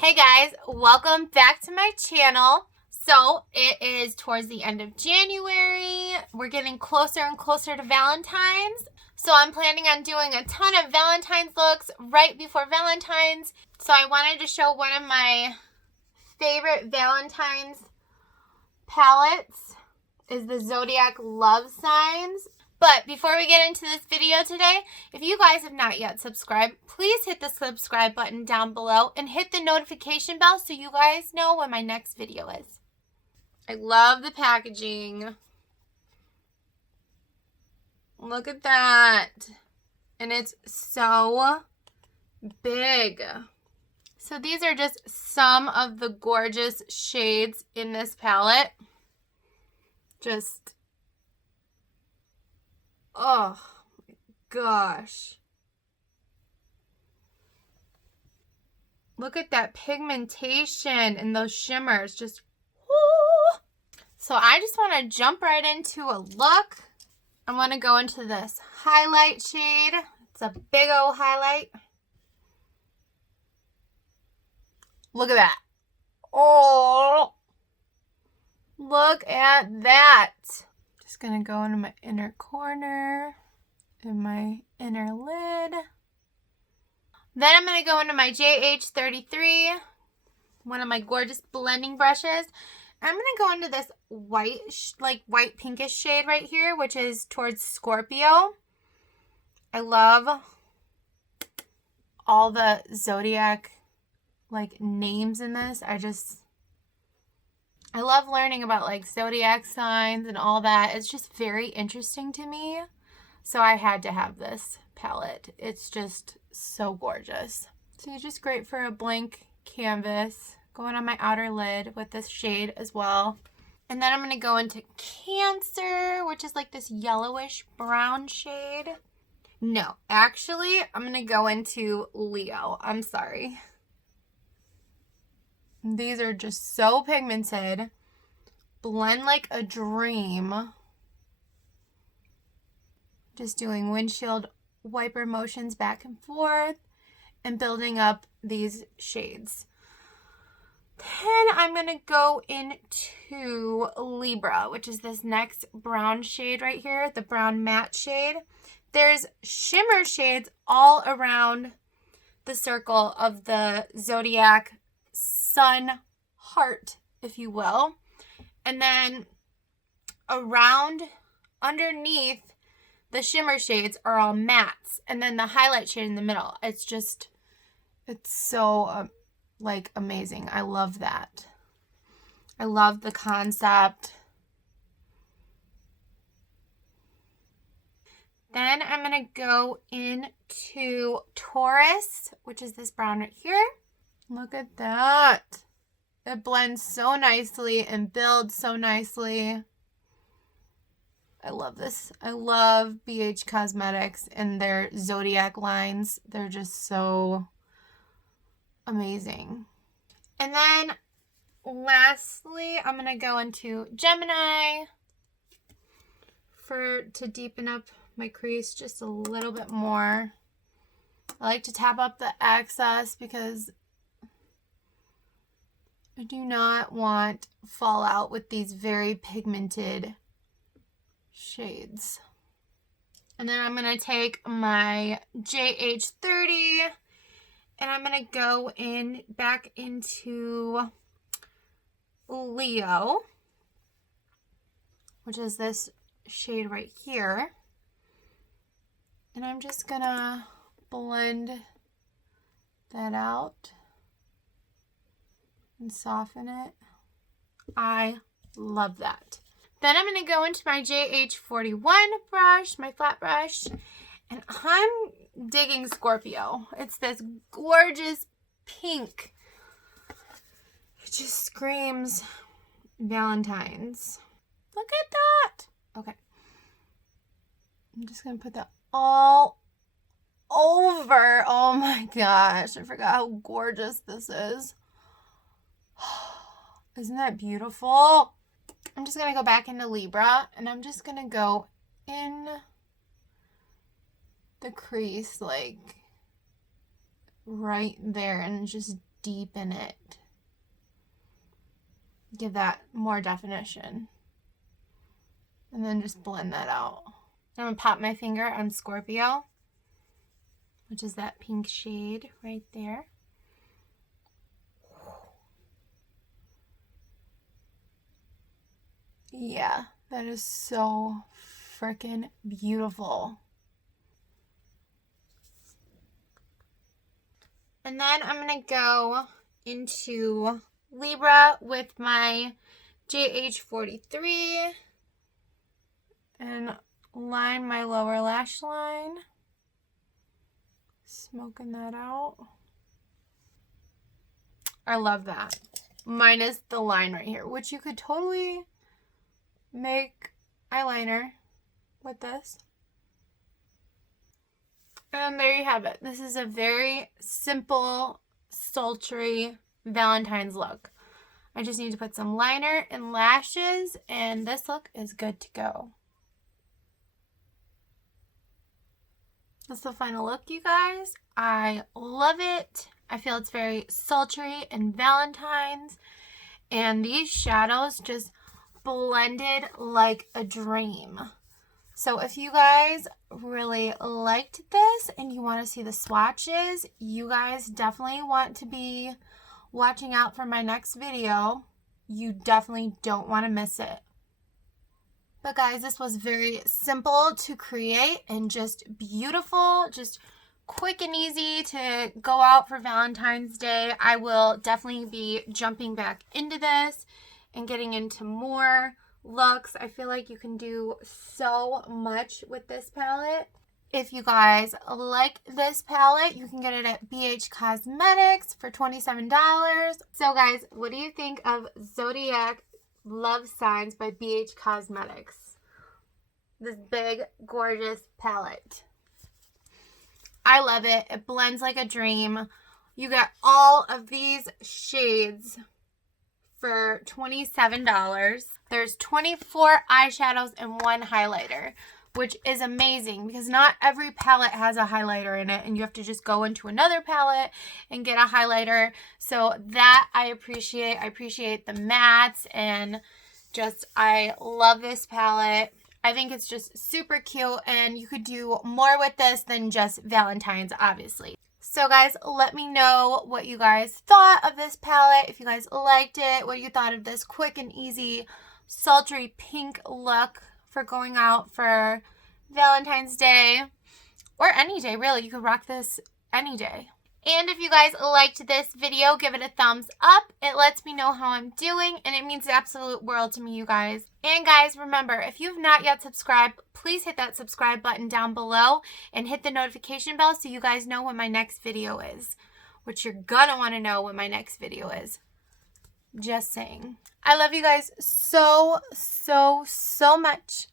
Hey guys, welcome back to my channel. So it is towards the end of January. We're getting closer and closer to Valentine's. So I'm planning on doing a ton of Valentine's looks right before Valentine's. So I wanted to show one of my favorite Valentine's palettes is the Zodiac Love Signs. But before we get into this video today, if you guys have not yet subscribed, please hit the subscribe button down below and hit the notification bell so you guys know when my next video is. I love the packaging. Look at that. And it's so big. So these are just some of the gorgeous shades in this palette. Just, oh my gosh. Look at that pigmentation and those shimmers. Just, whoo. So I just want to jump right into a look. I want to go into this highlight shade. It's a big old highlight. Look at that. Oh, look at that. Just going to go into my inner corner and my inner lid. Then I'm going to go into my JH33, one of my gorgeous blending brushes. I'm going to go into this white, white pinkish shade right here, which is towards Scorpio. I love all the Zodiac names in this. I love learning about Zodiac signs and all that. It's just very interesting to me. So I had to have this palette. It's just so gorgeous. So it's just great for a blank canvas. Going on my outer lid with this shade as well. And then I'm going to go into Cancer, which is like this yellowish brown shade. No, actually, I'm going to go into Leo. I'm sorry. These are just so pigmented. Blend like a dream. Just doing windshield wiper motions back and forth and building up these shades. Then I'm going to go into Libra, which is this next brown shade right here, the brown matte shade. There's shimmer shades all around the circle of the Zodiac sun heart, if you will. And then around, underneath, the shimmer shades are all mattes. And then the highlight shade in the middle. It's so amazing. I love that. I love the concept. Then I'm going to go into Taurus, which is this brown right here. Look at that. It blends so nicely and builds so nicely. I love this. I love BH Cosmetics and their Zodiac lines. They're just so amazing. And then lastly, I'm going to go into Gemini to deepen up my crease just a little bit more. I like to tap up the excess because I do not want fallout with these very pigmented shades. And then I'm going to take my JH30 and I'm going to go back into Leo, which is this shade right here. And I'm just going to blend that out and soften it. I love that. Then I'm going to go into my JH41 brush, my flat brush, and I'm digging Scorpio. It's this gorgeous pink. It just screams Valentine's. Look at that. Okay. I'm just going to put that all over. Oh my gosh. I forgot how gorgeous this is. Isn't that beautiful? I'm just going to go back into Libra and I'm just going to go in the crease right there and just deepen it. Give that more definition. And then just blend that out. I'm going to pop my finger on Scorpio, which is that pink shade right there. Yeah, that is so freaking beautiful. And then I'm going to go into Libra with my JH43 and line my lower lash line. Smoking that out. I love that. Minus the line right here, which you could totally make eyeliner with this. And there you have it. This is a very simple, sultry Valentine's look. I just need to put some liner and lashes, and this look is good to go. That's the final look, you guys. I love it. I feel it's very sultry and Valentine's, and these shadows just blended like a dream. So if you guys really liked this and you want to see the swatches, you guys definitely want to be watching out for my next video. You definitely don't want to miss it. But guys, this was very simple to create and just beautiful, just quick and easy to go out for Valentine's Day. I will definitely be jumping back into this and getting into more looks. I feel like you can do so much with this palette. If you guys like this palette, you can get it at BH Cosmetics for $27. So guys, what do you think of Zodiac Love Signs by BH Cosmetics? This big, gorgeous palette. I love it. It blends like a dream. You get all of these shades for $27. There's 24 eyeshadows and 1 highlighter, which is amazing because not every palette has a highlighter in it, and you have to just go into another palette and get a highlighter. So that I appreciate. I appreciate the mattes, and just I love this palette. I think it's just super cute, and you could do more with this than just Valentine's, obviously. So guys, let me know what you guys thought of this palette. If you guys liked it, what you thought of this quick and easy, sultry pink look for going out for Valentine's Day, or any day, really. You could rock this any day. And if you guys liked this video, give it a thumbs up. It lets me know how I'm doing, and it means the absolute world to me, you guys. And guys, remember, if you've not yet subscribed, please hit that subscribe button down below and hit the notification bell so you guys know when my next video is, which you're gonna want to know when my next video is. Just saying. I love you guys so, so, so much.